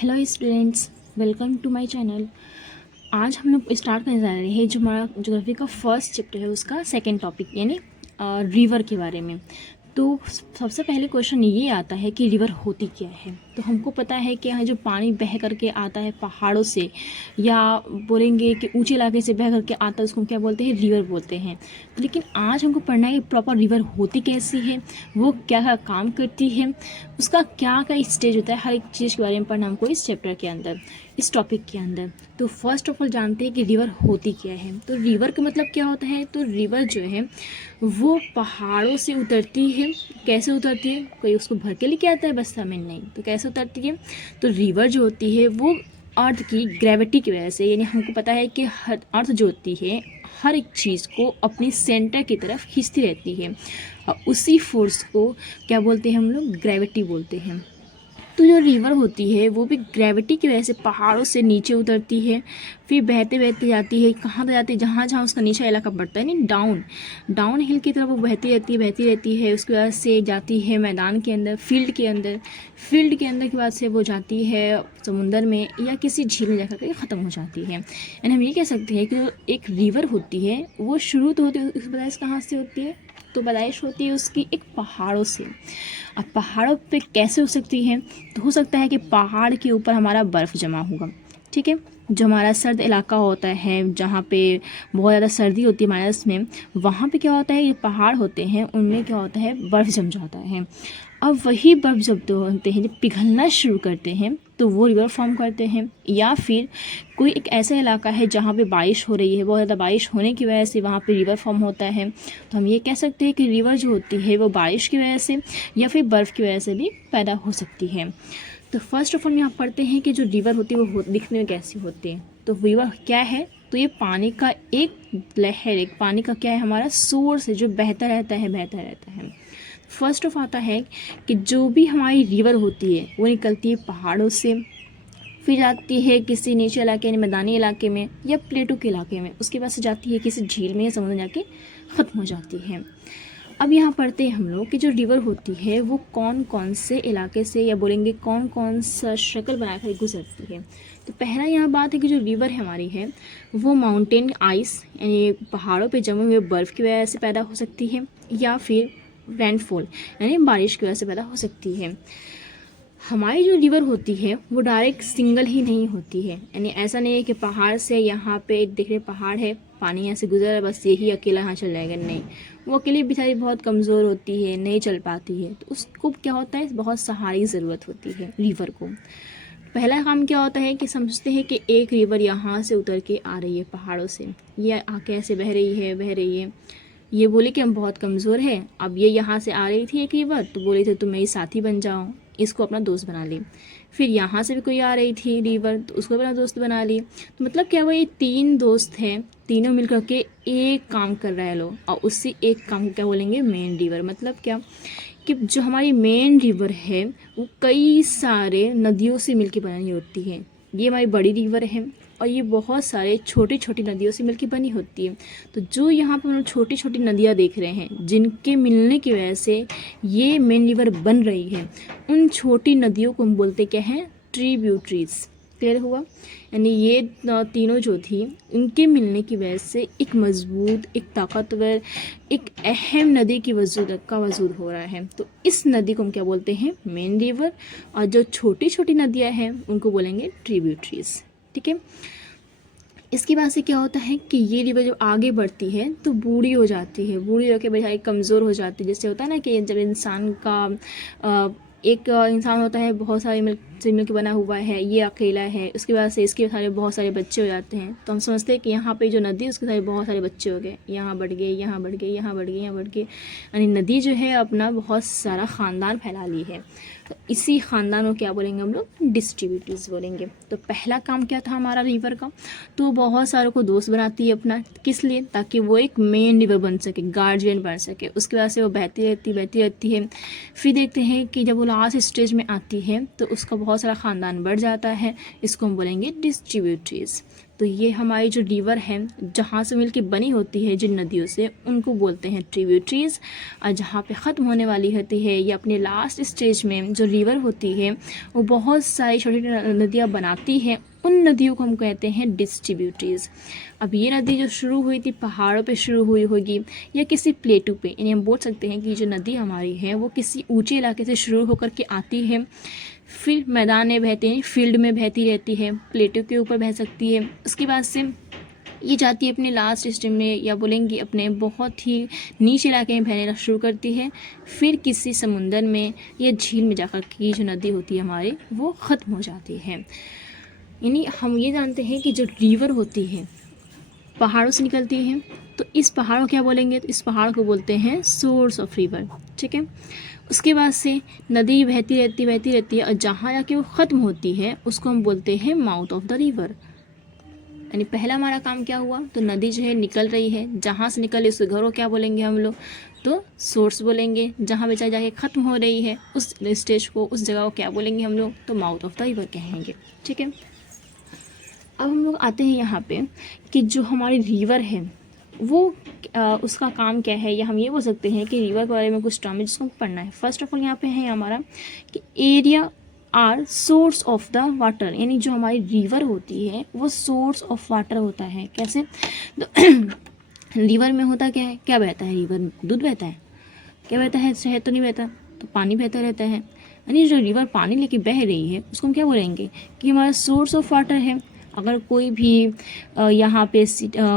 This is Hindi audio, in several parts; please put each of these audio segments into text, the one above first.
Hello students, welcome to my channel. आज हम लोग स्टार्ट करने जा रहे हैं जो हमारा ज्योग्राफी का फर्स्ट चैप्टर है उसका सेकंड टॉपिक यानी रिवर के बारे में। तो सबसे पहले क्वेश्चन ये आता है कि रिवर होती क्या है। तो हमको पता है कि यहाँ जो पानी बह करके आता है पहाड़ों से या बोलेंगे कि ऊंचे इलाके से बह करके आता है उसको हम क्या बोलते हैं, रिवर बोलते हैं। लेकिन आज हमको पढ़ना है कि प्रॉपर रिवर होती कैसी है, वो क्या क्या काम करती है, उसका क्या क्या स्टेज होता है, हर एक चीज़ के बारे में पढ़ना हमको इस चैप्टर के अंदर, इस टॉपिक के अंदर। तो फर्स्ट ऑफ ऑल जानते हैं कि रिवर होती क्या है। तो रिवर का मतलब क्या होता है, तो रिवर जो है वो पहाड़ों से उतरती है। कैसे उतरती है, कोई उसको भर के लेके आता है बस्ता में, नहीं। तो कैसे उतरती है, तो रिवर जो होती है वो अर्थ की ग्रेविटी की वजह से, यानी हमको पता है कि हर अर्थ जो होती है हर एक चीज़ को अपनी सेंटर की तरफ खींचती रहती है और उसी फोर्स को क्या बोलते हैं हम लोग, ग्रेविटी बोलते हैं। तो जो रिवर होती है वो भी ग्रेविटी की वजह से पहाड़ों से नीचे उतरती है, फिर बहते बहते जाती है, कहाँ तक जाती है, जहाँ जहाँ उसका नीचा इलाका पड़ता है, नहीं डाउन हिल की तरफ वो बहती रहती है। उसके बाद से जाती है मैदान के अंदर, फील्ड के अंदर के बाद से वो जाती है समुंदर में या किसी झील में जाकर के ख़त्म हो जाती है। यानी हम ये कह सकते हैं कि जो एक रिवर होती है वो शुरू तो होती है, उसकी पैदाइश कहाँ से होती है, तो पैदाइश होती है उसकी एक पहाड़ों से। अब पहाड़ों पे कैसे हो सकती है, तो हो सकता है कि पहाड़ के ऊपर हमारा बर्फ़ जमा होगा, ठीक है। जो हमारा सर्द इलाका होता है जहाँ पे बहुत ज़्यादा सर्दी होती है माइनस में, वहाँ पे क्या होता है, ये पहाड़ होते हैं उनमें क्या होता है, बर्फ़ जम जाता है। अब वही बर्फ़ जब तो होते हैं, जब पिघलना शुरू करते हैं तो वो रिवर फॉर्म करते हैं। या फिर कोई एक ऐसा इलाका है जहाँ पे बारिश हो रही है, बहुत ज़्यादा बारिश होने की वजह से वहाँ पे रिवर फॉर्म होता है। तो हम ये कह सकते हैं कि रिवर जो होती है वो बारिश की वजह से या फिर बर्फ़ की वजह से भी पैदा हो सकती है। तो फर्स्ट ऑफ ऑल यहाँ पढ़ते हैं कि जो रिवर होती है वो दिखने में कैसी होती है। तो रिवर क्या है, तो ये पानी का एक लहर, एक पानी का क्या है, हमारा सोर्स है जो बहता रहता है। फर्स्ट ऑफ आता है कि जो भी हमारी रिवर होती है वो निकलती है पहाड़ों से, फिर जाती है किसी नीचे इलाके यानी मैदानी इलाके में या प्लेटो के इलाके में, उसके बाद से जाती है किसी झील में या समुद्र में जाके ख़त्म हो जाती है। अब यहाँ पढ़ते हैं हम लोग कि जो रिवर होती है वो कौन कौन से इलाके से या बोलेंगे कौन कौन सा शक्ल बनाकर गुजरती है। तो पहला यहाँ बात है कि जो रिवर हमारी है वो माउंटेन आइस यानी पहाड़ों पे जमे हुए बर्फ़ की वजह से पैदा हो सकती है, या फिर रेनफॉल यानी बारिश की वजह से पैदा हो सकती है। हमारी जो रिवर होती है वो डायरेक्ट सिंगल ही नहीं होती है, यानी ऐसा नहीं है कि पहाड़ से यहाँ पे देख रहे पहाड़ है, पानी यहाँ से गुजर रहा है, बस यही अकेला यहाँ चल जाएगा, नहीं। वो अकेली बेचारी बहुत कमज़ोर होती है, नहीं चल पाती है, तो उसको क्या होता है, बहुत सहारे की ज़रूरत होती है रिवर को। पहला काम क्या होता है कि समझते हैं कि एक रिवर यहाँ से उतर के आ रही है पहाड़ों से, ये आके ऐसे बह रही है। ये बोले कि हम बहुत कमज़ोर हैं। अब ये यहाँ से आ रही थी एक रिवर, तो बोले थे तुम मेरी साथी बन जाओ, इसको अपना दोस्त बना ली। फिर यहाँ से भी कोई आ रही थी रिवर, तो उसको अपना दोस्त बना ली। तो मतलब क्या, वो ये तीन दोस्त हैं, तीनों मिलकर के एक काम कर रहे हैं लोग, और उसी एक काम को क्या बोलेंगे, मेन रिवर। मतलब क्या कि जो हमारी मेन रिवर है वो कई सारे नदियों से मिलकर बनी होती है। ये हमारी बड़ी रिवर है और ये बहुत सारे छोटी छोटी नदियों से मिलकर बनी होती है। तो जो यहाँ पर हम लोग छोटी छोटी नदियाँ देख रहे हैं जिनके मिलने की वजह से ये मेन रिवर बन रही है, उन छोटी नदियों को हम बोलते क्या हैं, ट्रिब्यूटरीज। क्लियर हुआ, यानी ये तीनों जो थी उनके मिलने की वजह से एक मजबूत, एक ताकतवर, एक अहम नदी की वजूद हो रहा है। तो इस नदी को हम क्या बोलते हैं, मेन रिवर, और जो छोटी छोटी नदियाँ हैं उनको बोलेंगे ट्रिब्यूटरीज, ठीक है। इसके बाद से क्या होता है कि ये रिवर जब आगे बढ़ती है तो बूढ़ी हो जाती है, बूढ़ी होकर बेचारी कमज़ोर हो जाती है। जैसे होता है ना कि जब इंसान का एक इंसान होता है बहुत सारे मिल्क से मिलकर बना हुआ है, ये अकेला है, उसके बाद से इसके सारे बहुत सारे बच्चे हो जाते हैं। तो हम समझते हैं कि यहाँ पे जो नदी है उसके सारे बहुत सारे बच्चे हो गए, यहाँ बढ़ गए, यहाँ बढ़ गए, यहाँ बढ़ गए, यहाँ बढ़ गए, यानी नदी जो है अपना बहुत सारा ख़ानदान फैला ली है। तो इसी ख़ानदान को क्या बोलेंगे हम लोग, डिस्ट्रीब्यूटर्स बोलेंगे। तो पहला काम क्या था हमारा रिवर का, तो बहुत सारों को दोस्त बनाती है अपना, किस लिए, ताकि वो एक मेन रिवर बन सके, गार्जियन बन सके। उसके बाद से वो बहती रहती है। फिर देखते हैं कि जब वो लास्ट स्टेज में आती है तो उसका बहुत सारा ख़ानदान बढ़ जाता है, इसको हम बोलेंगे डिस्ट्रीब्यूटरीज। तो ये हमारी जो रिवर है जहाँ से मिलके बनी होती है जिन नदियों से, उनको बोलते हैं ट्रिब्यूटरीज। और जहाँ पे ख़त्म होने वाली होती है या अपने लास्ट स्टेज में जो रिवर होती है वो बहुत सारी छोटी छोटी नदियाँ बनाती है, उन नदियों को हम कहते हैं डिस्ट्रीब्यूटरीज। अब ये नदी जो शुरू हुई थी पहाड़ों पे शुरू हुई होगी या किसी प्लेटू पे, यानी हम बोल सकते हैं कि जो नदी हमारी है वो किसी ऊंचे इलाके से शुरू होकर के आती है, फिर मैदान में बहते हैं, फील्ड में बहती रहती है, प्लेटू के ऊपर बह सकती है, उसके बाद से ये जाती है अपने लास्ट स्टेज में या बोलेंगे अपने बहुत ही नीचे इलाके में बहना शुरू करती है, फिर किसी समुंदर में या झील में जाकर की जो नदी होती है हमारी वो ख़त्म हो जाती है। यानी हम ये जानते हैं कि जो रिवर होती है पहाड़ों से निकलती है, तो इस पहाड़ को क्या बोलेंगे, तो इस पहाड़ को बोलते हैं सोर्स ऑफ रिवर। ठीक है, उसके बाद से नदी बहती रहती है और जहाँ जाके वो ख़त्म होती है उसको हम बोलते हैं माउथ ऑफ द रिवर। यानी पहला हमारा काम क्या हुआ, तो नदी जो है निकल रही है, जहाँ से निकल उस घर को क्या बोलेंगे हम लोग, तो सोर्स बोलेंगे। जहाँ बेचारे जाके ख़त्म हो रही है उस स्टेज को, उस जगह को क्या बोलेंगे हम लोग, तो माउथ ऑफ द रिवर कहेंगे। ठीक है, अब हम लोग आते हैं यहाँ पे कि जो हमारी रिवर है वो उसका काम क्या है, या हम ये बोल सकते हैं कि रिवर के बारे में कुछ टर्म है जिसको पढ़ना है। फर्स्ट ऑफ ऑल यहाँ पे है हमारा कि area are source of the water, यानी जो हमारी रिवर होती है वो सोर्स ऑफ वाटर होता है। कैसे, तो रिवर में होता क्या है, क्या बहता है, रिवर में दूध बहता है, क्या बहता है, शहद तो नहीं बहता, तो पानी बहता रहता है। यानी जो रिवर पानी लेके बह रही है उसको हम क्या बोलेंगे कि हमारा सोर्स ऑफ वाटर है। अगर कोई भी यहाँ पे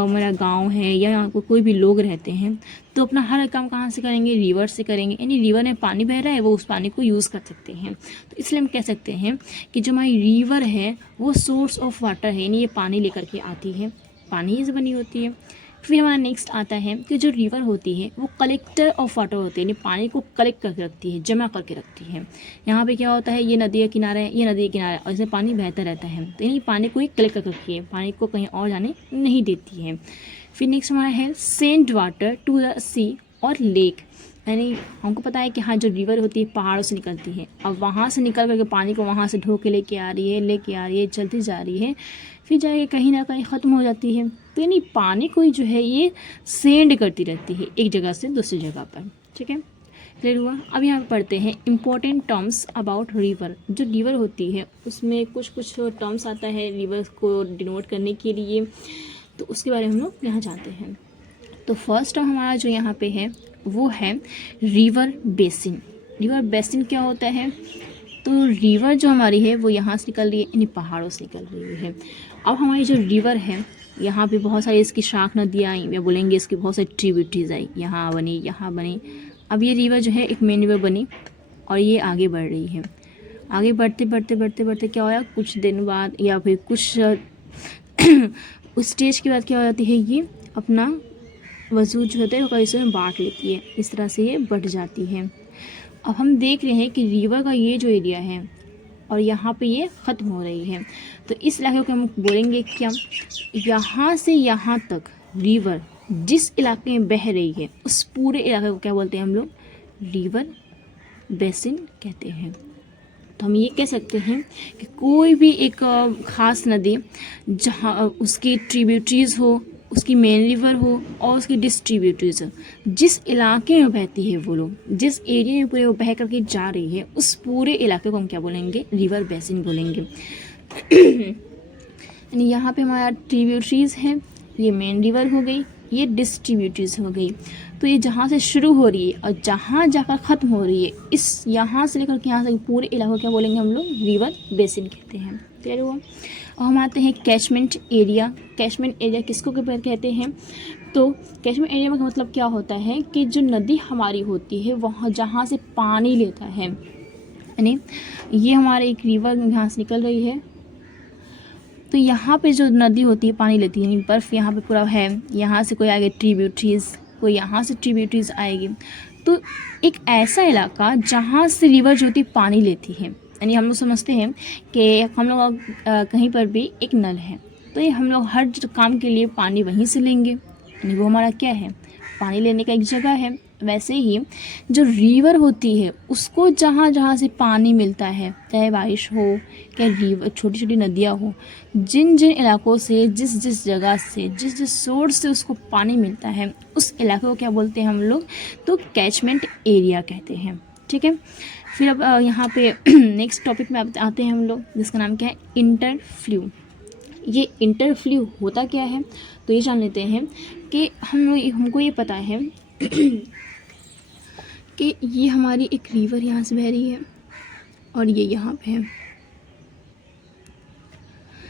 मेरा गांव है या यहाँ कोई भी लोग रहते हैं तो अपना हर काम कहाँ से करेंगे, रिवर से करेंगे। यानी रिवर में पानी बह रहा है वो उस पानी को यूज़ कर सकते हैं, तो इसलिए हम कह सकते हैं कि जो हमारी रिवर है वो सोर्स ऑफ वाटर है, यानी ये पानी लेकर के आती है, पानी ही से बनी होती है। फिर हमारा नेक्स्ट आता है कि जो रिवर होती है वो कलेक्टर ऑफ वाटर होती है, यानी पानी को कलेक्ट करके रखती है, जमा करके रखती है। यहाँ पे क्या होता है, ये नदी का किनारा है, ये नदी के किनारा और इसमें पानी बहता रहता है, तो यानी पानी को ही कलेक्ट करके रखती है, पानी को कहीं और जाने नहीं देती है। फिर नेक्स्ट हमारा है सेंड वाटर टू द सी और लेक, यानी हमको पता है कि हाँ जो रिवर होती है पहाड़ों से निकलती है, अब वहाँ से निकल करके पानी को वहाँ से ढो के लेके आ रही है, चलती जा रही है, फिर जाके कहीं ना कहीं ख़त्म हो जाती है। तो यानी पानी को जो है ये सेंड करती रहती है एक जगह से दूसरी जगह पर। ठीक है, क्लियर हुआ। अब यहाँ पे पढ़ते हैं इंपॉर्टेंट टर्म्स अबाउट रिवर। जो रिवर होती है उसमें कुछ कुछ टर्म्स आता है रिवर को डिनोट करने के लिए, तो उसके बारे में हम लोग यहाँ जानते हैं। तो फर्स्ट टर्म हमारा जो यहाँ पे है वो है रिवर बेसिन। रिवर बेसिन क्या होता है, तो रिवर जो हमारी है वो यहाँ से निकल रही है, यानी पहाड़ों से निकल रही है। अब हमारी जो रिवर है यहाँ पे बहुत सारी इसकी शाख नदियाँ आई, या बोलेंगे इसकी बहुत सारी ट्रिब्यूटरीज आई, यहाँ बनी यहाँ बनी। अब ये रिवर जो है एक मेन रिवर बनी और ये आगे बढ़ रही है। आगे बढ़ते बढ़ते बढ़ते बढ़ते क्या होया, कुछ दिन बाद या फिर कुछ उस स्टेज के बाद क्या हो जाती है, ये अपना वजूद जो होता है वो हिस्से में बांट लेती है, इस तरह से ये बढ़ जाती है। अब हम देख रहे हैं कि रिवर का ये जो एरिया है और यहाँ पे ये ख़त्म हो रही है, तो इस इलाके को हम बोलेंगे क्या, यहाँ से यहाँ तक रिवर जिस इलाके में बह रही है उस पूरे इलाके को क्या बोलते हैं हम लोग, रिवर बेसिन कहते हैं। तो हम ये कह सकते हैं कि कोई भी एक ख़ास नदी जहाँ उसकी ट्रिब्यूटरीज हो, उसकी मेन रिवर हो और उसकी डिस्ट्रीब्यूटरीज हो, जिस इलाके में बहती है वो लोग, जिस एरिया में पूरे वो बह करके जा रही है उस पूरे इलाके को हम क्या बोलेंगे, रिवर बेसिन बोलेंगे। यानी यहाँ पे हमारा ट्रिब्यूटरीज है, ये मेन रिवर हो गई, ये डिस्ट्रीब्यूटरीज हो गई। तो ये जहाँ से शुरू हो रही है और जहाँ जाकर ख़त्म हो रही है, इस यहाँ से लेकर के यहाँ तक पूरे इलाके क्या बोलेंगे हम लोग, रिवर बेसिन कहते हैं। क्लियर हुआ। और हम आते हैं कैचमेंट एरिया। कैचमेंट एरिया किसको कहते हैं, तो कैचमेंट एरिया का मतलब क्या होता है कि जो नदी हमारी होती है वहाँ जहाँ से पानी लेता है, यानी ये हमारे एक रिवर यहाँ से निकल रही है, तो यहाँ पे जो नदी होती है पानी लेती है, यानी बर्फ़ यहाँ पे पूरा है, यहाँ से कोई आगे ट्रिब्यूटरीज, कोई यहाँ से ट्रिब्यूटरीज आएगी, तो एक ऐसा इलाका जहाँ से रिवर जो होती है पानी लेती है। यानी हम लोग समझते हैं कि हम लोग कहीं पर भी एक नल है, तो ये हम लोग हर काम के लिए पानी वहीं से लेंगे, यानी वो हमारा क्या है, पानी लेने का एक जगह है। वैसे ही जो रिवर होती है उसको जहाँ जहाँ से पानी मिलता है, चाहे बारिश हो या रिवर छोटी छोटी नदियाँ हो, जिन जिन इलाकों से जिस जिस जगह से जिस जिस सोर्स से उसको पानी मिलता है उस इलाके को क्या बोलते हैं हम लोग, तो कैचमेंट एरिया कहते हैं। ठीक है, फिर अब यहाँ पे नेक्स्ट टॉपिक में आते हैं हम लोग, जिसका नाम क्या है, इंटरफ्लू। ये इंटरफ्लू होता क्या है, तो ये जान लेते हैं कि हमको ये पता है कि ये हमारी एक रिवर यहाँ से बह रही है और ये यहाँ पे है,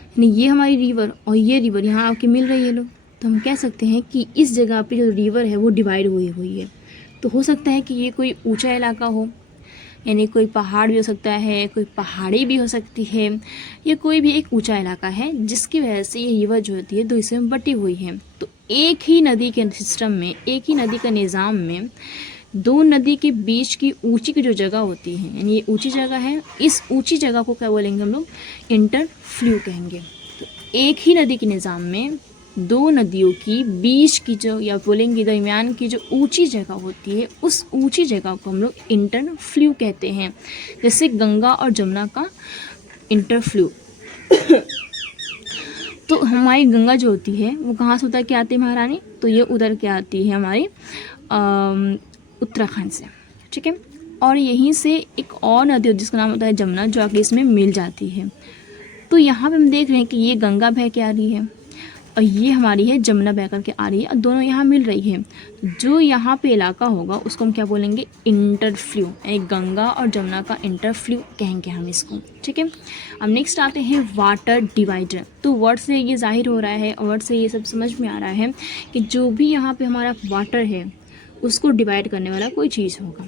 यानी ये हमारी रिवर और ये रिवर यहाँ आके मिल रही है लोग, तो हम कह सकते हैं कि इस जगह पे जो रिवर है वो डिवाइड हुई है। तो हो सकता है कि ये कोई ऊंचा इलाका हो, यानी कोई पहाड़ भी हो सकता है, कोई पहाड़ी भी हो सकती है, ये कोई भी एक ऊंचा इलाका है जिसकी वजह से ये रिवर जो होती है दो हिस्सों में बटी हुई है। तो एक ही नदी के सिस्टम में, एक ही नदी का निज़ाम में दो नदी के बीच की ऊंची की जो जगह होती है, यानी ये ऊंची जगह है, इस ऊंची जगह को क्या बोलेंगे हम लोग, इंटरफ्लू कहेंगे। तो एक ही नदी के निज़ाम में दो नदियों की बीच की जो, या बोलेंगे दरमियान की जो ऊंची जगह होती है, उस ऊंची जगह को हम लोग इंटरफ्लू कहते हैं। जैसे गंगा और जमुना का इंटरफ्लू। तो हमारी गंगा जो होती है वो कहाँ से उतर के आती है महारानी, तो ये उतर के आती है हमारी उत्तराखंड से। ठीक है, और यहीं से एक और नदी जिसका नाम होता है जमुना, जो आगे इसमें मिल जाती है। तो यहाँ पे हम देख रहे हैं कि ये गंगा बह के आ रही है और ये हमारी है जमुना बह करके आ रही है, और दोनों यहाँ मिल रही है। जो यहाँ पे इलाका होगा उसको हम क्या बोलेंगे, इंटरफ्लू, यानी गंगा और जमुना का इंटरफ्लू कहेंगे हम इसको। ठीक है, अब नेक्स्ट आते हैं वाटर डिवाइडर। तो वर्ड से ये जाहिर हो रहा है, वर्ड से ये सब समझ में आ रहा है कि जो भी यहाँ पे हमारा वाटर है उसको डिवाइड करने वाला कोई चीज़ होगा।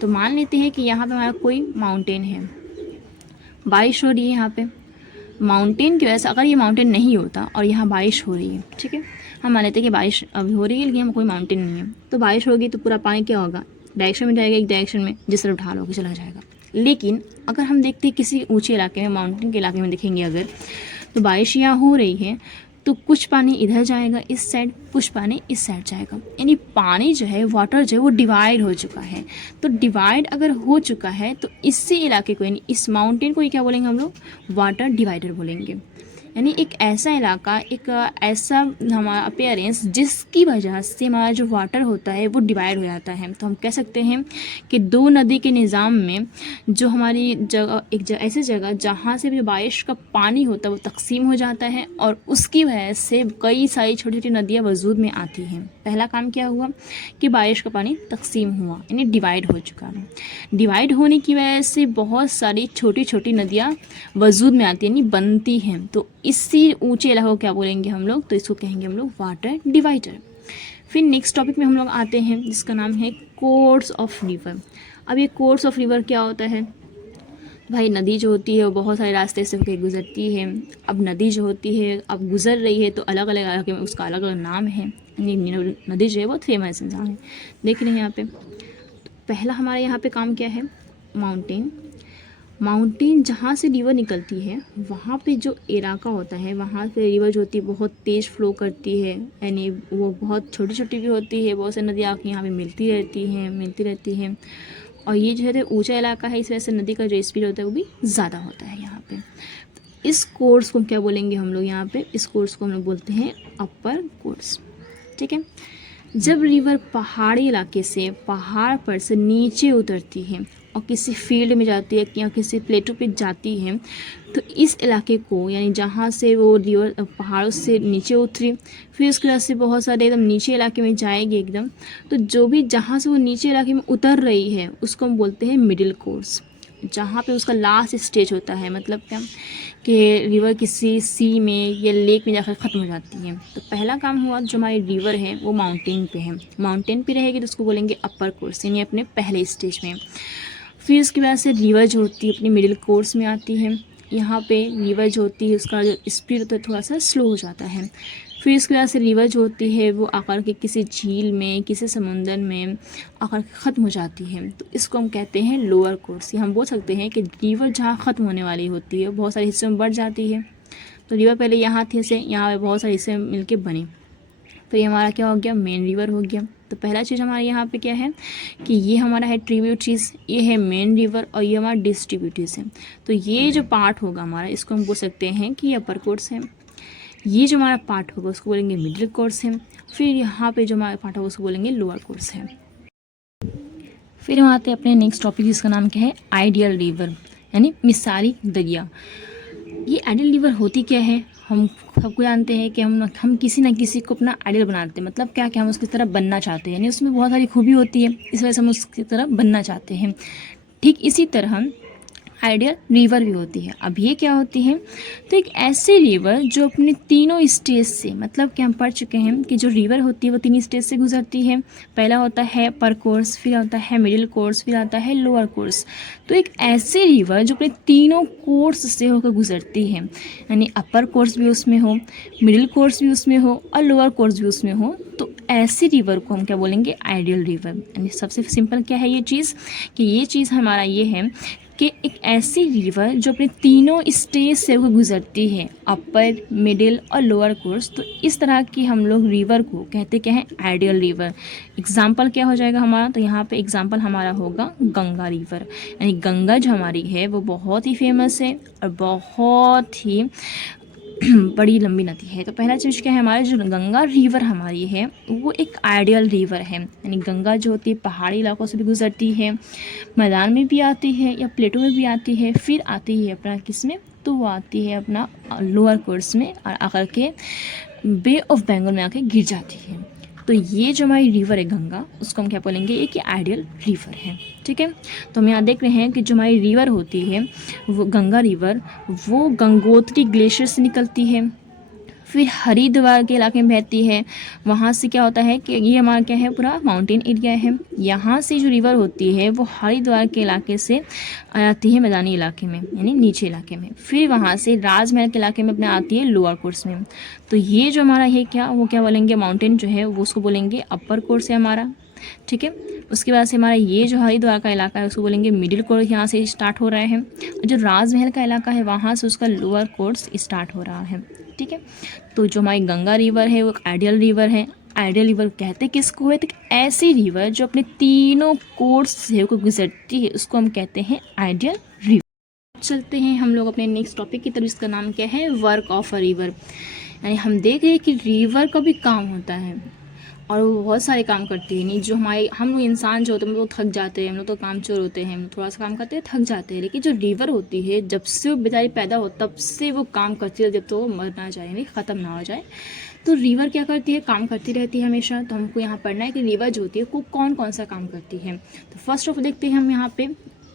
तो मान लेते हैं कि यहाँ पे हमारा कोई माउंटेन है, बारिश हो रही है यहाँ पे, माउंटेन की वजह से अगर ये माउंटेन नहीं होता और यहाँ बारिश हो रही है, ठीक है, हम मान लेते हैं कि बारिश अभी हो रही है लेकिन यहाँ कोई माउंटेन नहीं है, तो बारिश होगी तो पूरा पानी क्या होगा, डायरेक्शन में जाएगा, एक डायरेक्शन में, जिस तरफ ढाल होगी चला जाएगा। लेकिन अगर हम देखते हैं किसी ऊंचे इलाके में, माउंटेन के इलाके में देखेंगे अगर, तो बारिश यहाँ हो रही है तो कुछ पानी इधर जाएगा इस साइड, कुछ पानी इस साइड जाएगा, यानी पानी जो है, वाटर जो है वो डिवाइड हो चुका है। तो डिवाइड अगर हो चुका है तो इसी इलाके को, यानी इस माउंटेन को क्या बोलेंगे हम लोग, वाटर डिवाइडर बोलेंगे। यानी एक ऐसा इलाका, एक ऐसा हमारा अपेयरेंस जिसकी वजह से हमारा जो वाटर होता है वो डिवाइड हो जाता है। तो हम कह सकते हैं कि दो नदी के निज़ाम में जो हमारी जगह, एक ऐसी जगह जहाँ से भी बारिश का पानी होता है वो तकसीम हो जाता है और उसकी वजह से कई सारी छोटी छोटी नदियाँ वजूद में आती हैं। पहला काम क्या हुआ कि बारिश का पानी तकसीम हुआ, यानी डिवाइड हो चुका है। डिवाइड होने की वजह से बहुत सारी छोटी छोटी नदियाँ वजूद में आती हैं, यानी बनती हैं। तो इसी ऊंचे इलाके को क्या बोलेंगे हम लोग, तो इसको कहेंगे हम लोग वाटर डिवाइडर। फिर नेक्स्ट टॉपिक में हम लोग आते हैं जिसका नाम है कोर्स ऑफ रिवर। अब ये कोर्स ऑफ रिवर क्या होता है, भाई नदी जो होती है वो बहुत सारे रास्ते से होकर गुजरती है। अब नदी जो होती है अब गुजर रही है तो अलग अलग इलाके में उसका अलग अलग नाम है। नदी जो है बहुत फेमस इंसान है, देख रहे हैं यहाँ पे। तो पहला हमारे यहाँ पे काम क्या है, माउंटेन। माउंटेन जहाँ से रिवर निकलती है वहाँ पे जो इलाका होता है, वहाँ पे रिवर जो होती है बहुत तेज़ फ्लो करती है, यानी वो बहुत छोटी छोटी भी होती है, बहुत से नदियाँ आके यहाँ पे मिलती रहती हैं। और ये जो है ऊंचा इलाका है, इस वजह से नदी का जो स्पीड होता है वो भी ज़्यादा होता है यहाँ पे। इस कोर्स को क्या बोलेंगे हम लोग यहाँ पे, इस कोर्स को हम लोग बोलते हैं अपर कोर्स। ठीक है, जब रिवर पहाड़ी इलाके से, पहाड़ पर से नीचे उतरती है और किसी फील्ड में जाती है या किसी प्लेटो पे जाती है, तो इस इलाके को, यानी जहाँ से वो रिवर पहाड़ों से नीचे उतरी, फिर उसके बाद से बहुत सारे एकदम नीचे इलाके में जाएगी एकदम, तो जो भी जहाँ से वो नीचे इलाके में उतर रही है उसको हम बोलते हैं मिडिल कोर्स, जहाँ पे उसका लास्ट स्टेज होता है। मतलब क्या कि रिवर किसी सी में या लेक में जाकर ख़त्म हो जाती है। तो पहला काम हुआ, जो हमारी रिवर है वो माउंटेन पे है, माउंटेन पे रहेगी तो उसको बोलेंगे अपर कोर्स, यानी अपने पहले स्टेज में। फिर उसके बाद से रिवर जो होती है अपनी मिडिल कोर्स में आती है। यहाँ पे रिवर जो होती है उसका जो स्पीड होता है थोड़ा सा स्लो हो जाता है। फिर इसके बाद से रिवर जो होती है वो आकर के किसी झील में, किसी समुंदर में आकर के ख़त्म हो जाती है, तो इसको हम कहते हैं लोअर कोर्स। हम बोल सकते हैं कि रिवर जहाँ ख़त्म होने वाली होती है बहुत सारे हिस्सों में बढ़ जाती है। तो रिवर पहले यहाँ थे से यहाँ पे बहुत सारे हिस्से मिल के बने, तो ये हमारा क्या हो गया, मेन रिवर हो गया। तो पहला चीज़ हमारे यहाँ पे क्या है कि ये हमारा है ट्रिब्यूटरीज, ये है मेन रिवर और ये हमारा डिस्ट्रीब्यूटरीज है। तो ये जो पार्ट होगा हमारा, इसको हम बोल सकते हैं कि अपर कोर्स है। ये जो हमारा पार्ट होगा उसको बोलेंगे मिडिल कोर्स है। फिर यहाँ पे जो हमारा पार्ट होगा उसको बोलेंगे लोअर कोर्स है। फिर हम आते हैं अपने नेक्स्ट टॉपिक जिसका नाम क्या है आइडियल रिवर, यानी मिसाली दरिया। ये आइडियल रिवर होती क्या है, हम सबको जानते हैं कि हम किसी ना किसी को अपना आइडियल बनाते हैं, मतलब क्या क्या हम उसकी तरह बनना चाहते हैं, यानी उसमें बहुत सारी खूबी होती है, इस वजह से हम उसकी तरह बनना चाहते हैं। ठीक इसी तरह आइडियल रिवर भी होती है। अब ये क्या होती है, तो एक ऐसी रिवर जो अपने तीनों स्टेज से, मतलब कि हम पढ़ चुके हैं कि जो रिवर होती है वो 3 स्टेज से गुजरती है। पहला होता है अपर कोर्स, फिर आता है मिडिल कोर्स, फिर आता है लोअर कोर्स। तो एक ऐसी रिवर जो अपने तीनों कोर्स से होकर गुजरती है, यानी अपर कोर्स भी उसमें हो, मिडिल कोर्स भी उसमें हो और लोअर कोर्स भी उसमें हो, तो ऐसी रिवर को हम क्या बोलेंगे आइडियल रिवर। यानी सबसे सिंपल क्या है ये चीज़, कि ये चीज़ हमारा ये है कि एक ऐसी रिवर जो अपने तीनों स्टेज से वो गुजरती है, अपर मिडिल और लोअर कोर्स। तो इस तरह की हम लोग रिवर को कहते क्या है आइडियल रिवर। एग्जाम्पल क्या हो जाएगा हमारा, तो यहाँ पे एग्जाम्पल हमारा होगा गंगा रिवर। यानी गंगा जो हमारी है वो बहुत ही फेमस है और बहुत ही बड़ी लंबी नदी है। तो पहला चीज़ क्या है, हमारी जो गंगा रिवर हमारी है वो एक आइडियल रिवर है। यानी गंगा जो होती है पहाड़ी इलाकों से भी गुजरती है, मैदान में भी आती है या प्लेटों में भी आती है, फिर आती है अपना किस में, तो वो आती है अपना लोअर कोर्स में और आकर के बे ऑफ बंगाल में आके गिर जाती है। तो ये जो हमारी रिवर है गंगा, उसको हम क्या बोलेंगे, एक आइडियल रिवर है। ठीक है, तो हम यहाँ देख रहे हैं कि जो हमारी रिवर होती है वो गंगा रिवर, वो गंगोत्री ग्लेशियर से निकलती है, फिर हरिद्वार के इलाके में बहती है। वहाँ से क्या होता है कि ये हमारा क्या है पूरा माउंटेन एरिया है। यहाँ से जो रिवर होती है वो हरिद्वार के इलाके से आती है मैदानी इलाके में, यानी नीचे इलाके में। फिर वहाँ से राजमहल के इलाके में अपने आती है लोअर कोर्स में। तो ये जो हमारा है क्या, वो क्या बोलेंगे माउंटेन जो है वो उसको बोलेंगे अपर कोर्स है हमारा। ठीक है, उसके बाद से हमारा ये जो हरिद्वार का इलाका है उसको बोलेंगे मिडिल कोर्स, यहाँ से स्टार्ट हो रहा है। जो राजमहल का इलाका है वहाँ से उसका लोअर कोर्स स्टार्ट हो रहा है। ठीक है, तो जो हमारी गंगा रिवर है वो आइडियल रिवर है। आइडियल रिवर कहते किसको है, तो ऐसी रिवर जो अपने तीनों कोर्स से को गुजरती है उसको हम कहते हैं आइडियल रिवर। चलते हैं हम लोग अपने नेक्स्ट टॉपिक की तरफ, इसका नाम क्या है वर्क ऑफ अ रिवर। यानी हम देख रहे हैं कि रिवर का भी काम होता है और वो बहुत सारे काम करती है। नहीं जो हम लोग इंसान जो होते हैं वो थक जाते हैं, हम लोग तो काम चोर होते हैं, हम लोग थोड़ा सा काम करते हैं थक जाते हैं, लेकिन जो रिवर होती है जब से वो बेचारी पैदा हो तब से वो काम करती है, जब तो वो मर ना जाए, यानी ख़त्म ना हो जाए। तो रिवर क्या करती है, काम करती रहती है हमेशा। तो हमको यहाँ पढ़ना है कि रिवर जो होती है वो कौन कौन सा काम करती है। तो फर्स्ट ऑफ देखते हैं हम यहाँ पे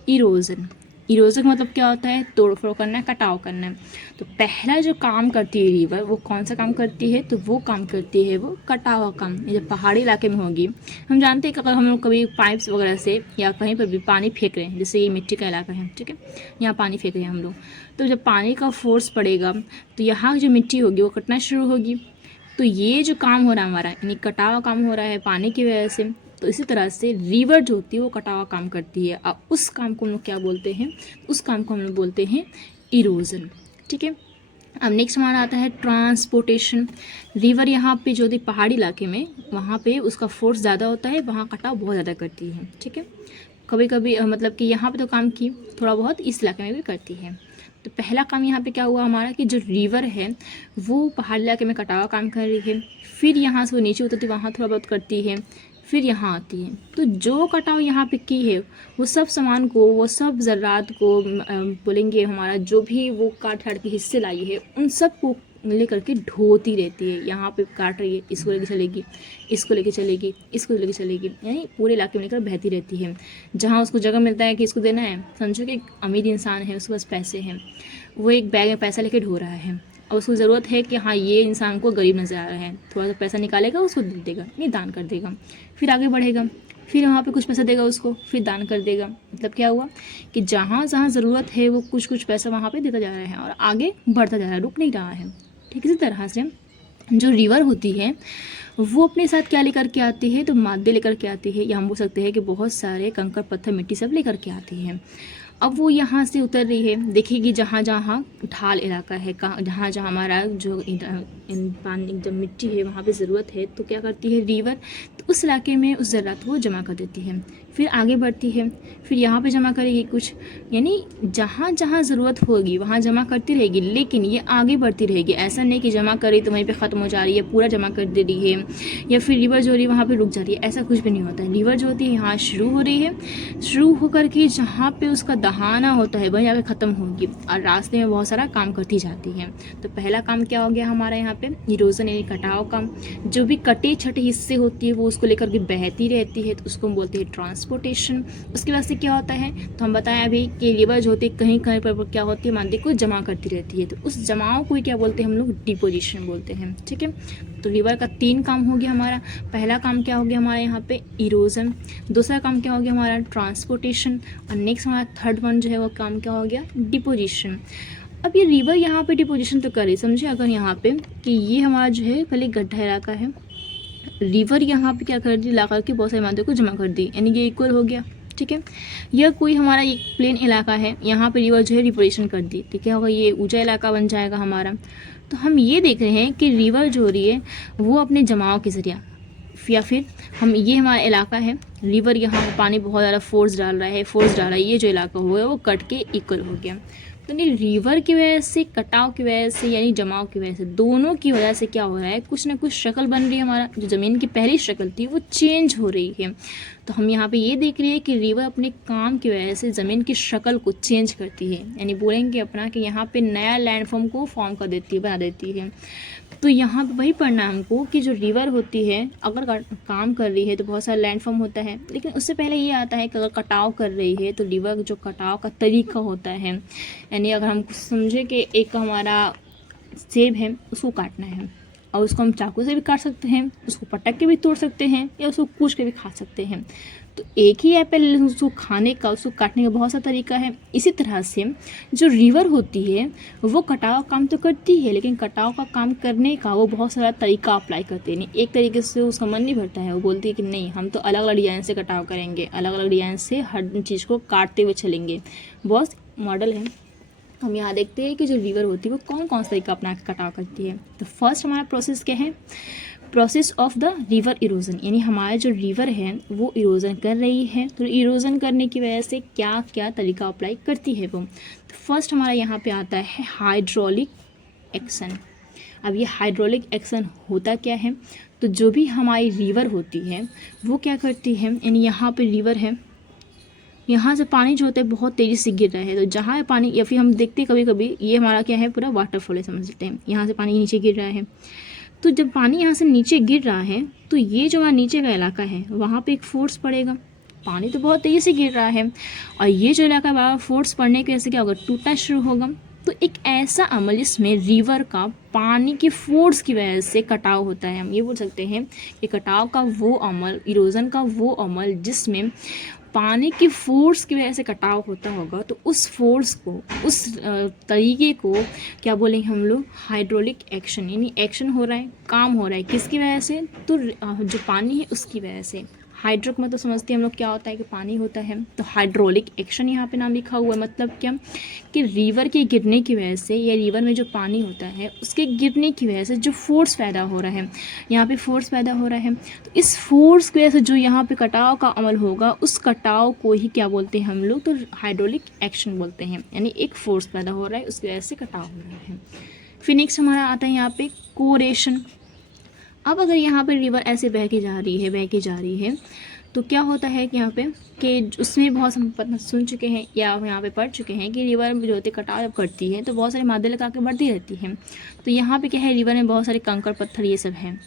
इरोजन। इरोजन का मतलब क्या होता है, तोड़ फोड़ करना है, कटाव करना है। तो पहला जो काम करती है रिवर वो कौन सा काम करती है, तो वो काम करती है वो कटावा काम। ये जब पहाड़ी इलाके में होगी, हम जानते हैं कि अगर हम लोग कभी पाइप्स वगैरह से या कहीं पर भी पानी फेंक रहे हैं, जैसे ये मिट्टी का इलाका है, ठीक है, यहाँ पानी फेंक रहे हैं हम लोग, तो जब पानी का फोर्स पड़ेगा तो यहाँ जो मिट्टी होगी वो कटना शुरू होगी। तो ये जो काम हो रहा है हमारा, यानी कटावा काम हो रहा है पानी की वजह से। तो इसी तरह से रिवर जो होती है वो कटावा काम करती है। अब उस काम को हम लोग क्या बोलते हैं, उस काम को हम लोग बोलते हैं इरोजन। ठीक है, अब नेक्स्ट हमारा आता है ट्रांसपोर्टेशन। रिवर यहाँ पे जो होती है पहाड़ी इलाके में, वहाँ पे उसका फोर्स ज़्यादा होता है, वहाँ कटाव बहुत ज़्यादा करती है। ठीक है, कभी कभी मतलब कि यहाँ पे तो काम की थोड़ा बहुत इस इलाके में भी करती है। तो पहला काम यहाँ पे क्या हुआ हमारा कि जो रिवर है वो पहाड़ी इलाके में कटावा काम कर रही है, फिर यहाँ से वो नीचे उतरती वहाँ थोड़ा बहुत करती है, फिर यहाँ आती है। तो जो कटाव यहाँ पे की है वो सब सामान को, वो सब ज़रात को बोलेंगे हमारा जो भी वो काट काट के हिस्से लाई है उन सब को लेकर के ढोती रहती है। यहाँ पे काट रही है, इसको लेके चलेगी, इसको लेके चलेगी, इसको लेके चलेगी, यानी पूरे इलाके में लेकर बहती रहती है। जहाँ उसको जगह मिलता है कि इसको देना है, समझो कि एक अमीर इंसान है, उसके पास पैसे हैं, वो एक बैग में पैसा लेके ढो रहा है और उसको ज़रूरत है कि हाँ ये इंसान को गरीब नज़र आ रहा है, थोड़ा सा पैसा निकालेगा उसको दे देगा, नहीं दान कर देगा, फिर आगे बढ़ेगा, फिर वहाँ पे कुछ पैसा देगा उसको, फिर दान कर देगा। मतलब क्या हुआ कि जहाँ जहाँ ज़रूरत है वो कुछ कुछ पैसा वहाँ पे देता जा रहा है और आगे बढ़ता जा रहा है, रुक नहीं रहा है। ठीक इसी तरह से जो रिवर होती है वो अपने साथ क्या लेकर के आती है, तो मादे लेकर के आती है, या हम बोल सकते हैं कि बहुत सारे कंकड़ पत्थर मिट्टी सब लेकर के आती है। अब वो यहाँ से उतर रही है, देखेगी जहाँ जहाँ ढाल इलाका है, कहाँ जहाँ जहाँ हमारा जो पानी जब मिट्टी है वहाँ पे ज़रूरत है, तो क्या करती है रिवर, तो उस इलाके में उस ज़रात वो जमा कर देती है। फिर आगे बढ़ती है, फिर यहाँ पे जमा करेगी कुछ, यानी जहाँ जहाँ ज़रूरत होगी वहाँ जमा करती रहेगी, लेकिन ये आगे बढ़ती रहेगी। ऐसा नहीं कि जमा करी तो वहीं पे ख़त्म हो जा रही है, पूरा जमा कर दे रही है, या फिर रिवर जो हो रही है वहाँ पे रुक जा रही है, ऐसा कुछ भी नहीं होता है। रिवर जो होती है यहाँ शुरू हो रही है, शुरू होकर के जहाँ पे उसका दहाना होता है वहीं आगे ख़त्म होगी, और रास्ते में बहुत सारा काम करती जाती है। तो पहला काम क्या हो गया हमारा यहाँ पे, इरोजन यानी कटाव काम। जो भी कटे छटे हिस्से होती है वो उसको लेकर के बहती रहती है, तो उसको हम बोलते हैं ट्रांसपोर्टेशन। उसके बाद से क्या होता है, तो हम बताएं अभी कि रिवर जो होती है कहीं कहीं पर क्या होती है, मानती को जमा करती रहती है, तो उस जमाव को क्या बोलते हैं हम लोग, डिपोजिशन बोलते हैं। ठीक है, तो रिवर का 3 काम हो गया हमारा। पहला काम क्या हो गया हमारा यहाँ पे, इरोजन। दूसरा काम क्या हो गया हमारा, ट्रांसपोर्टेशन। और नेक्स्ट हमारा थर्ड वन जो है वो काम क्या हो गया, डिपोजिशन। अब ये रिवर यहाँ पे डिपोजिशन तो करे, समझे, अगर यहाँ पे कि ये हमारा जो है पहले गड्ढा इलाका है, रिवर यहाँ पे क्या कर दी, ला करके बहुत सारे मादे को जमा कर दी, यानी ये इक्वल हो गया। ठीक है, यह कोई हमारा एक प्लेन इलाका है, यहाँ पे रिवर जो है डिपोजिशन कर दी, तो क्या होगा, ये ऊंचा इलाका बन जाएगा हमारा। तो हम ये देख रहे हैं कि रिवर जो हो रही है वो अपने जमाव के जरिए, या फिर हम ये हमारा इलाका है, रिवर यहाँ पानी बहुत ज़्यादा फोर्स डाल रहा है, ये जो इलाका हुआ है वो कट के इक्वल हो गया। तो नहीं, रिवर की वजह से, कटाव की वजह से, यानी जमाव की वजह से, दोनों की वजह से क्या हो रहा है, कुछ ना कुछ शक्ल बन रही है। हमारा जो ज़मीन की पहली शक्ल थी वो चेंज हो रही है। तो हम यहाँ पे ये देख रहे हैं कि रिवर अपने काम की वजह से ज़मीन की शक्ल को चेंज करती है, यानी बोलेंगे अपना कि यहाँ पे नया लैंडफॉर्म को फॉर्म कर देती है, बना देती है। तो यहाँ पे वही पढ़ना है हमको कि जो रिवर होती है अगर काम कर रही है तो बहुत सारा लैंडफॉर्म होता है, लेकिन उससे पहले ये आता है कि अगर कटाव कर रही है तो रिवर जो कटाव का तरीका होता है, यानी अगर हम समझे कि एक हमारा सेब है उसको काटना है, और उसको हम चाकू से भी काट सकते हैं, उसको पटक के भी तोड़ सकते हैं, या उसको कूच के भी खा सकते हैं। तो एक ही एप्पल उसको खाने का, उसको काटने का बहुत सा तरीका है। इसी तरह से जो रिवर होती है वो कटाव काम तो करती है, लेकिन कटाव का काम करने का वो बहुत सारा तरीका अप्लाई करती है। नहीं एक तरीके से उसका मन नहीं भरता है, वो बोलती है कि नहीं हम तो अलग अलग डिज़ाइन से कटाव करेंगे, अलग अलग डिज़ाइन से हर चीज़ को काटते हुए चलेंगे। बहुत मॉडल है। हम यहाँ देखते हैं कि जो रिवर होती है वो कौन कौन सा तरीका अपना के कटाव करती है। तो फर्स्ट हमारा प्रोसेस क्या है, process of the river erosion, यानी हमारा जो रिवर है वो इरोजन कर रही है। तो इरोजन करने की वजह से क्या क्या तरीका अप्लाई करती है वो। तो फर्स्ट हमारा यहाँ पे आता है हाइड्रोलिक एक्शन। अब ये हाइड्रोलिक एक्शन होता क्या है, तो जो भी हमारी रिवर होती है वो क्या करती है, यानी यहाँ पे रिवर है, यहाँ से पानी जो होता है बहुत तेज़ी से गिर रहा है, तो जहाँ पानी, या फिर हम देखते हैं कभी कभी ये हमारा क्या है, पूरा वाटरफॉल है समझ सकते हैं, यहाँ से पानी नीचे गिर रहा है। तो जब पानी यहाँ से नीचे गिर रहा है तो ये जो हमारा नीचे का इलाका है वहाँ पे एक फोर्स पड़ेगा, पानी तो बहुत तेज़ी से गिर रहा है, और ये जो इलाका है फोर्स पड़ने की वजह से क्या होगा, टूटना शुरू होगा। तो एक ऐसा अमल जिसमें रिवर का पानी की फोर्स की वजह से कटाव होता है। हम ये बोल सकते हैं कि कटाव का वो अमल, इरोजन का वो अमल जिसमें पानी की फोर्स की वजह से कटाव होता होगा, तो उस फोर्स को, उस तरीके को क्या बोलेंगे हम लोग, हाइड्रोलिक एक्शन। यानी एक्शन हो रहा है, काम हो रहा है, किसकी वजह से, तो जो पानी है उसकी वजह से। हाइड्रोक मतलब समझते हैं हम लोग क्या होता है कि पानी होता है, तो हाइड्रोलिक एक्शन यहाँ पे नाम लिखा हुआ है। मतलब क्या कि रिवर के गिरने की वजह से, या रिवर में जो पानी होता है उसके गिरने की वजह से जो फोर्स पैदा हो रहा है, यहाँ पे फोर्स पैदा हो रहा है, तो इस फोर्स की वजह से जो यहाँ पे कटाव का अमल होगा उस कटाव को ही क्या बोलते हैं हम लोग, तो हाइड्रोलिक एक्शन बोलते हैं। यानी एक फोर्स पैदा हो रहा है उसकी वजह से कटाव हो रहा है। फिर नेक्स्ट हमारा आता है यहाँ पे कोरेशन। अब अगर यहाँ पर रिवर ऐसे बह के जा रही है तो क्या होता है कि यहाँ पे कि उसमें बहुत हम सुन चुके हैं या यहाँ पे पढ़ चुके हैं कि रिवर जो होती है कटाव जब करती है तो बहुत सारे मादे लगा के बढ़ती रहती है। तो यहाँ पे क्या है, रिवर में बहुत सारे कंकड़ पत्थर ये सब हैं।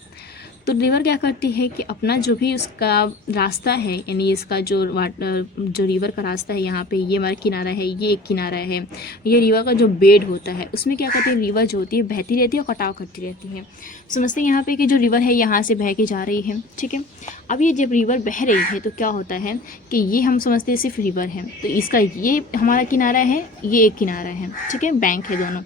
तो रिवर क्या करती है कि अपना जो भी उसका रास्ता है, यानी इसका जो रिवर का रास्ता है, यहाँ पे ये हमारा किनारा है, ये एक किनारा है, ये रिवर का जो बेड होता है उसमें क्या करती है, रिवर जो होती है बहती रहती है और कटाव करती रहती है। समझते हैं यहाँ पे कि जो रिवर है यहाँ से बह के जा रही है, ठीक है। अब ये जब रिवर बह रही है तो क्या होता है कि ये हम समझते हैं सिर्फ रिवर है, तो इसका ये हमारा किनारा है, ये एक किनारा है, ठीक है, बैंक है दोनों,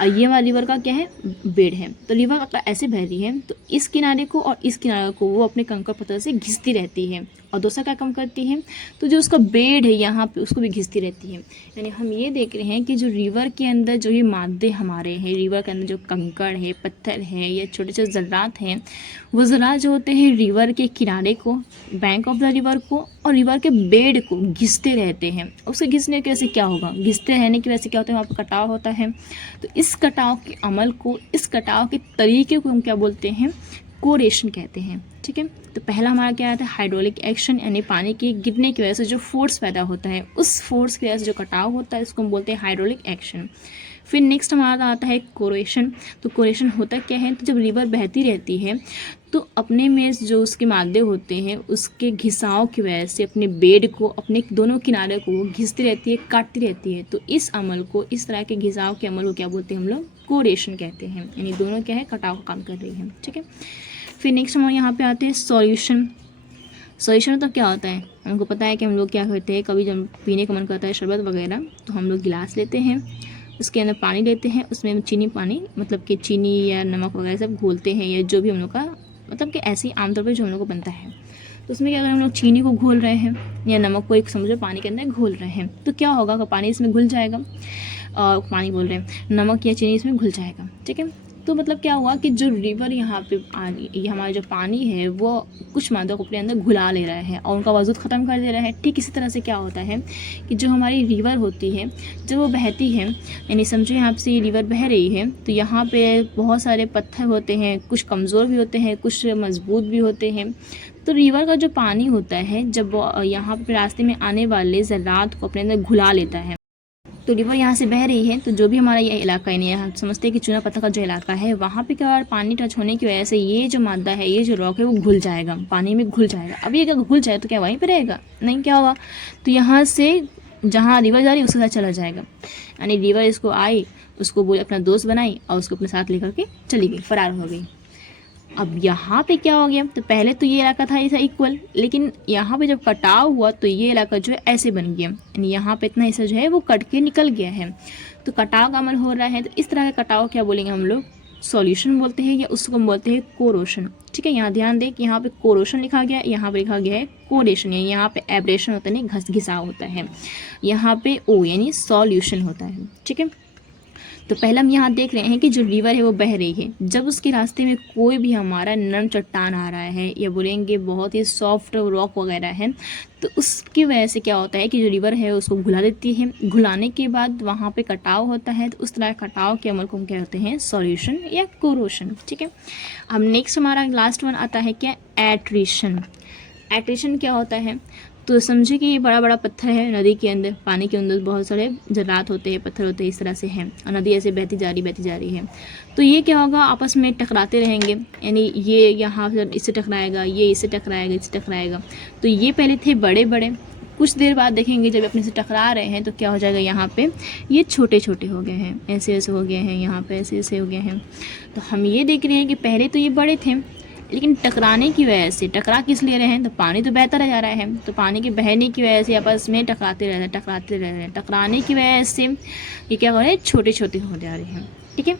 और ये हमारा रिवर का क्या है, बेड है। तो रिवर ऐसे बह रही है तो इस किनारे को और इस किनारे को वो अपने कंकड़ पत्थर से घिसती रहती है। और दूसरा क्या काम करती है, तो जो उसका बेड है यहाँ पे उसको भी घिसती रहती है। यानी हम ये देख रहे हैं कि जो रिवर के अंदर जो ये मादे हमारे हैं, रिवर के अंदर जो कंकड़ है, पत्थर है या छोटे छोटे ज़रात हैं, वो ज़रात जो होते हैं रिवर के किनारे को, बैंक ऑफ द रिवर को और रिवर के बेड को घिसते रहते हैं। उसके घिसने की वजह से क्या होगा, घिसते रहने की वजह से क्या होता है, वहाँ पर कटाव होता है। तो इस कटाव के अमल को, इस कटाव के तरीके को हम क्या बोलते हैं, कोरेशन कहते हैं। ठीक है, तो पहला हमारा क्या आता है, हाइड्रोलिक एक्शन, यानी पानी के गिरने की वजह से जो फोर्स पैदा होता है, उस फोर्स की वजह से जो कटाव होता है इसको हम बोलते हैं हाइड्रोलिक एक्शन। फिर नेक्स्ट हमारा आता है कोरेशन। तो कोरेशन होता क्या है, तो जब रिवर बहती रहती है तो अपने में जो उसके मादे होते हैं उसके घिसाव की वजह से अपने बेड को, अपने दोनों किनारे को घिसती रहती है, काटती रहती है। तो इस अमल को, इस तरह के घिसाव के अमल को क्या बोलते हैं हम लोग, कोरेशन कहते हैं। यानी दोनों क्या है, कटाव का काम कर रही है। ठीक है, फिर नेक्स्ट हम यहाँ पे आते हैं सॉल्यूशन। सॉल्यूशन मतलब क्या होता है, हमको पता है कि हम लोग क्या करते हैं, कभी जब पीने का मन करता है शरबत वगैरह, तो हम लोग गिलास लेते हैं, उसके अंदर पानी लेते हैं, उसमें हम चीनी पानी मतलब कि चीनी या नमक वगैरह सब घोलते हैं, या जो भी हम लोग का मतलब कि ऐसे ही आमतौर पर जो हम लोग को बनता है। तो उसमें क्या अगर हम लोग चीनी को घोल रहे हैं या नमक को एक समझो पानी के अंदर घोल रहे हैं, तो क्या होगा, अगर पानी इसमें घुल जाएगा, पानी बोल रहे हैं, नमक या चीनी इसमें घुल जाएगा। ठीक है, तो मतलब क्या हुआ कि जो रिवर यहाँ पे ये हमारा जो पानी है वो कुछ मादों को अपने अंदर घुला ले रहा है और उनका वजूद ख़त्म कर दे रहा है। ठीक इसी तरह से क्या होता है कि जो हमारी रिवर होती है जब वो बहती है, यानी समझो यहाँ से ये रिवर बह रही है, तो यहाँ पे बहुत सारे पत्थर होते हैं, कुछ कमज़ोर भी होते हैं, कुछ मजबूत भी होते हैं। तो रिवर का जो पानी होता है जब यहाँ पे रास्ते में आने वाले ज़रात को अपने अंदर घुला लेता है, तो रिवर यहाँ से बह रही है, तो जो भी हमारा ये इलाका है, हम समझते हैं कि चूना पत्थर का जो इलाका है वहाँ पे क्या, पानी टच होने की वजह से ये जो मादा है, ये जो रॉक है वो घुल जाएगा, पानी में घुल जाएगा। अब ये अगर घुल जाए तो क्या वहीं पे रहेगा, नहीं, क्या होगा, तो यहाँ से जहाँ रिवर जा रही है उसके साथ चला जाएगा। यानी रिवर इसको आई, उसको बोले अपना दोस्त बनाई और उसको अपने साथ लेकर के चली गई, फरार हो गई। अब यहाँ पे क्या हो गया, तो पहले तो ये इलाका था ऐसा इक्वल, लेकिन यहाँ पे जब कटाव हुआ तो ये इलाका जो है ऐसे बन गया, यानी यहाँ पे इतना हिस्सा जो है वो कट के निकल गया है। तो कटाव का अमल हो रहा है, तो इस तरह का कटाव क्या बोलेंगे हम लोग, सॉल्यूशन बोलते हैं, या उसको हम बोलते हैं कोरोशन। ठीक है, यहाँ ध्यान दें कि यहाँ पे कोरोशन लिखा गया है, यहाँ पे लिखा गया है कोरेशन, यानी यहाँ पे एब्रेशन होता है, नहीं घिसाव होता है, यहाँ पे ओ यानी सॉल्यूशन होता है। ठीक है, तो पहले हम यहाँ देख रहे हैं कि जो रिवर है वो बह रही है, जब उसके रास्ते में कोई भी हमारा नरम चट्टान आ रहा है या बोलेंगे बहुत ही सॉफ्ट रॉक वगैरह है, तो उसकी वजह से क्या होता है कि जो रिवर है उसको घुला देती है। घुलाने के बाद वहाँ पे कटाव होता है, तो उस तरह कटाव के अमल को हम क्या होते हैं, सॉल्यूशन या कोरोशन। ठीक है, अब नेक्स्ट हमारा लास्ट वन आता है क्या, एट्रिशन। एट्रिशन क्या होता है, तो समझिए कि ये बड़ा बड़ा पत्थर है नदी के अंदर, पानी के अंदर बहुत सारे ज़रात होते हैं, पत्थर होते हैं, इस तरह से हैं, और नदी ऐसे बहती जा रही है। तो ये क्या होगा, आपस में टकराते रहेंगे, यानी ये यहाँ से इससे टकराएगा, ये इससे टकराएगा, इससे टकराएगा। तो ये पहले थे बड़े बड़े, कुछ देर बाद देखेंगे जब अपने से टकरा रहे हैं तो क्या हो जाएगा, यहाँ पे ये छोटे छोटे हो गए हैं, ऐसे ऐसे हो गए हैं, यहाँ पे ऐसे ऐसे हो गए हैं। तो हम ये देख रहे हैं कि पहले तो ये बड़े थे, लेकिन टकराने की वजह से, टकरा किस लिए रहे हैं, तो पानी तो बहता रह जा रहा है, तो पानी के बहने की वजह से आपस में टकराते रह रहे हैं, टकराने की वजह से ये क्या हो रहे हैं, छोटे छोटे हो जा रहे हैं। ठीक है,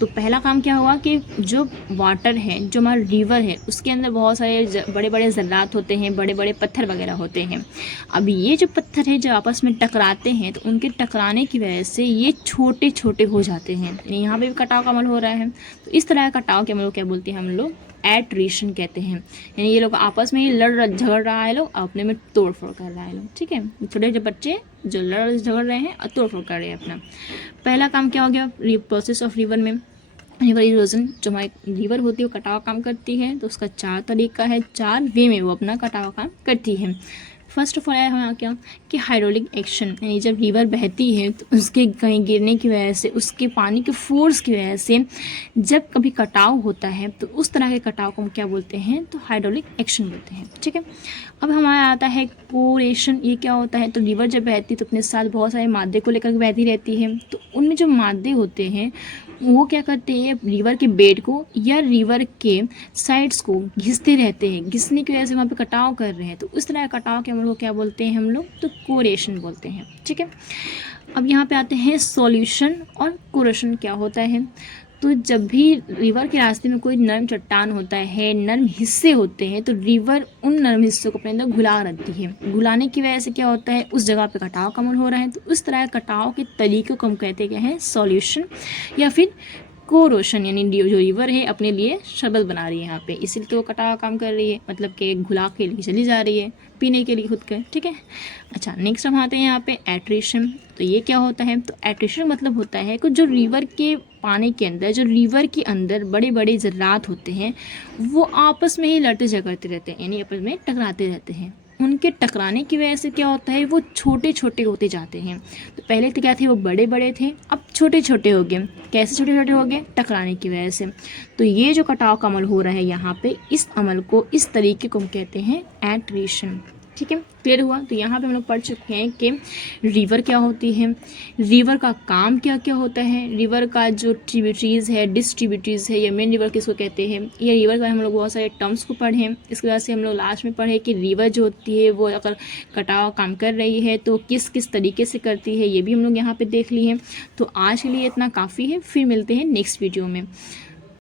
तो पहला काम क्या हुआ कि जो वाटर है, जो हमारा रिवर है, उसके अंदर बहुत सारे बड़े बड़े ज़रात होते हैं, बड़े बड़े पत्थर वगैरह होते हैं। अब ये जो पत्थर है जब आपस में टकराते हैं तो उनके टकराने की वजह से ये छोटे छोटे हो जाते हैं, यानी यहाँ पे भी कटाव का अमल हो रहा है। तो इस तरह का कटाव के अमल को क्या बोलते हैं हम लोग, एट्रिशन कहते हैं। यानी ये लोग आपस में ही लड़ झगड़ रहा है, लोग अपने में तोड़ फोड़ कर रहा है लोग। ठीक है, छोटे छोटे बच्चे जो लड़ झगड़ रहे हैं और तोड़ फोड़ कर रहे हैं अपना। पहला काम क्या हो गया, प्रोसेस ऑफ रिवर में, रिवर इरोजन, जो हमारी रिवर होती है वो कटाव काम करती है, तो उसका 4 तरीका है, 4 वे में वो अपना कटाव काम करती है। फर्स्ट ऑफ ऑल है हमारा क्या कि हाइड्रोलिक एक्शन, यानी जब रिवर बहती है तो उसके कहीं गिरने की वजह से, उसके पानी के फोर्स की वजह से जब कभी कटाव होता है तो उस तरह के कटाव को हम क्या बोलते हैं, तो हाइड्रोलिक एक्शन बोलते हैं। ठीक है, अब हमारा आता है कोरेशन। ये क्या होता है, तो रिवर जब बहती है तो अपने साथ बहुत सारे मादे को लेकर बहती रहती है, तो उनमें जो मादे होते हैं वो क्या करते हैं, रिवर के बेड को या रिवर के साइड्स को घिसते रहते हैं, घिसने की वजह से वहाँ पे कटाव कर रहे हैं, तो उस तरह कटाव के अमल को क्या बोलते हैं हम लोग, तो कोरेशन बोलते हैं। ठीक है, अब यहाँ पे आते हैं सॉल्यूशन और कोरेशन क्या होता है। तो जब भी रिवर के रास्ते में कोई नर्म चट्टान होता है, नर्म हिस्से होते हैं, तो रिवर उन नर्म हिस्सों को अपने अंदर घुला रखती है। घुलाने की वजह से क्या होता है, उस जगह पे कटाव कम हो रहा है। तो उस तरह कटाव के तरीकों को हम कहते क्या है, सॉल्यूशन या फिर कोरोशन, यानी जो रिवर है अपने लिए शरबत बना रही है यहाँ पे, इसलिए तो वो कटाव काम कर रही है, मतलब कि घुला के लिए चली जा रही है पीने के लिए खुद के, ठीक है। अच्छा, नेक्स्ट हम आते हैं यहाँ पे एट्रिशन। तो ये क्या होता है, तो एट्रिशन मतलब होता है कि जो रिवर के पानी के अंदर, जो रिवर के अंदर बड़े बड़े ज़रात होते हैं, वो आपस में ही लड़ते झगड़ते रहते हैं, यानी आपस में टकराते रहते हैं। उनके टकराने की वजह से क्या होता है, वो छोटे छोटे होते जाते हैं। तो पहले तो क्या थे, वो बड़े बड़े थे, अब छोटे छोटे हो गए। कैसे छोटे छोटे हो गए, टकराने की वजह से। तो ये जो कटाव का अमल हो रहा है यहाँ पे, इस अमल को, इस तरीके को हम कहते हैं एट्रिशन, ठीक है। क्लियर हुआ। तो यहाँ पे हम लोग पढ़ चुके हैं कि रिवर क्या होती है, रिवर का काम क्या क्या होता है, रिवर का जो ट्रिब्यूटरीज है, डिस्ट्रीब्यूटरीज है, या मेन रिवर किसको कहते हैं, ये रिवर का हम लोग बहुत सारे टर्म्स को पढ़े हैं। इसके वजह से हम लोग लास्ट में पढ़े कि रिवर जो होती है वो अगर कटाव काम कर रही है तो किस किस तरीके से करती है, ये भी हम लोग यहाँ पर देख लिए हैं। तो आज के लिए इतना काफ़ी है, फिर मिलते हैं नेक्स्ट वीडियो में।